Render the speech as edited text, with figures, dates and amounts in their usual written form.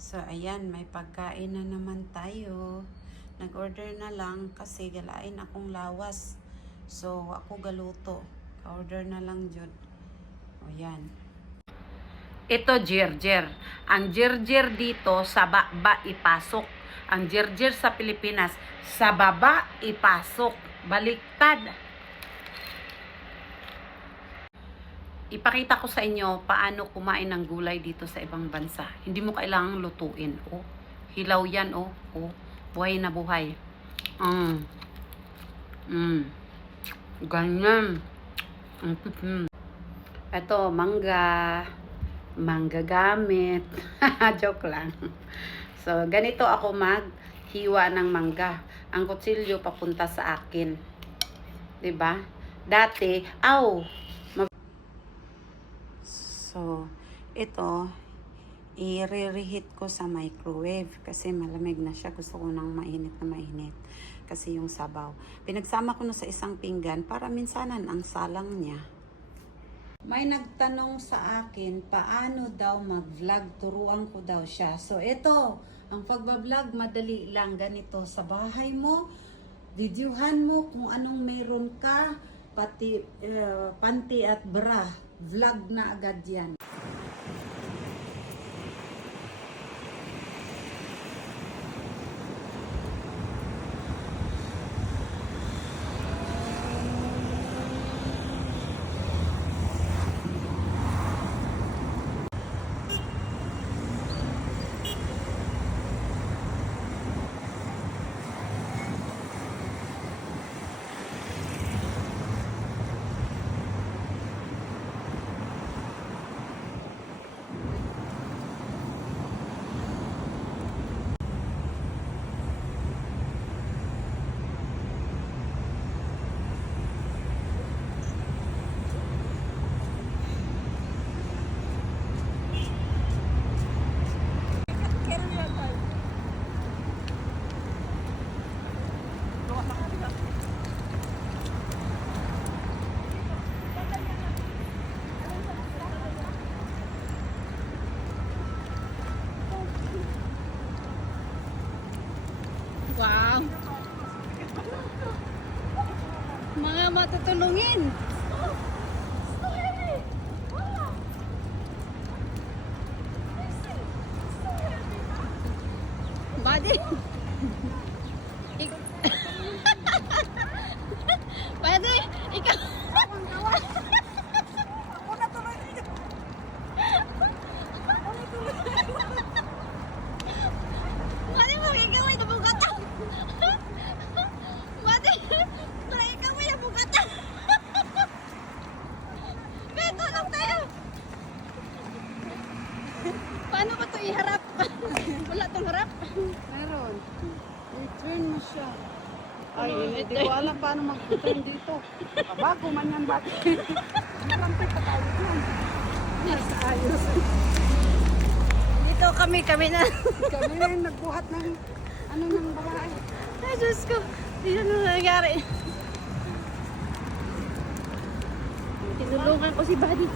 So, ayan, may pagkain na naman tayo. Nag-order na lang kasi galain akong lawas. So, ako galuto. Order na lang jud. O, yan. Ito, jirjir. Ang jirjir dito, sa baba ipasok. Ang jirjir sa Pilipinas, sa baba ipasok. Baliktad. Ipakita ko sa inyo paano kumain ng gulay dito sa ibang bansa. Hindi mo kailangang lutuin. Oh, hilaw yan, oh. Oh, buhay na buhay. Ganyan. Ito, mangga. Mangga gamit. Joke lang. So, ganito ako maghiwa ng mangga. Ang kutsilyo papunta sa akin. 'Di ba? Dati, So, ito, i-reheat ko sa microwave kasi malamig na siya. Gusto ko ng mainit na mainit kasi yung sabaw. Pinagsama ko na sa isang pinggan para minsanan ang salang niya. May nagtanong sa akin, paano daw mag-vlog? Turuan ko daw siya. So, ito, ang pagbablog, madali lang. Ganito, sa bahay mo, videohan mo kung anong meron ka, pati panty at bra. Vlog na agad yan. Wow! Mga matutulungin! Buddy! Pwede! Ikaw! Ako na tuloy! Buddy mo, ikaw ay nabugatan! Buddy! Para ikaw ay nabugatan! Kaya tulong tayo! Paano ba ito iharap? Wala itong harap? Meron. I-turn mo siya. Ay, hindi ko alam paano mag-turn dito. Bago man yan, bakit? Lampit pa tayo yan. Nasa ayos. Dito kami na. Kami na yung nagbuhat ng ng babae. Ay, Diyos ko. Dito na nangyari. Tinulungan ko si Buddy.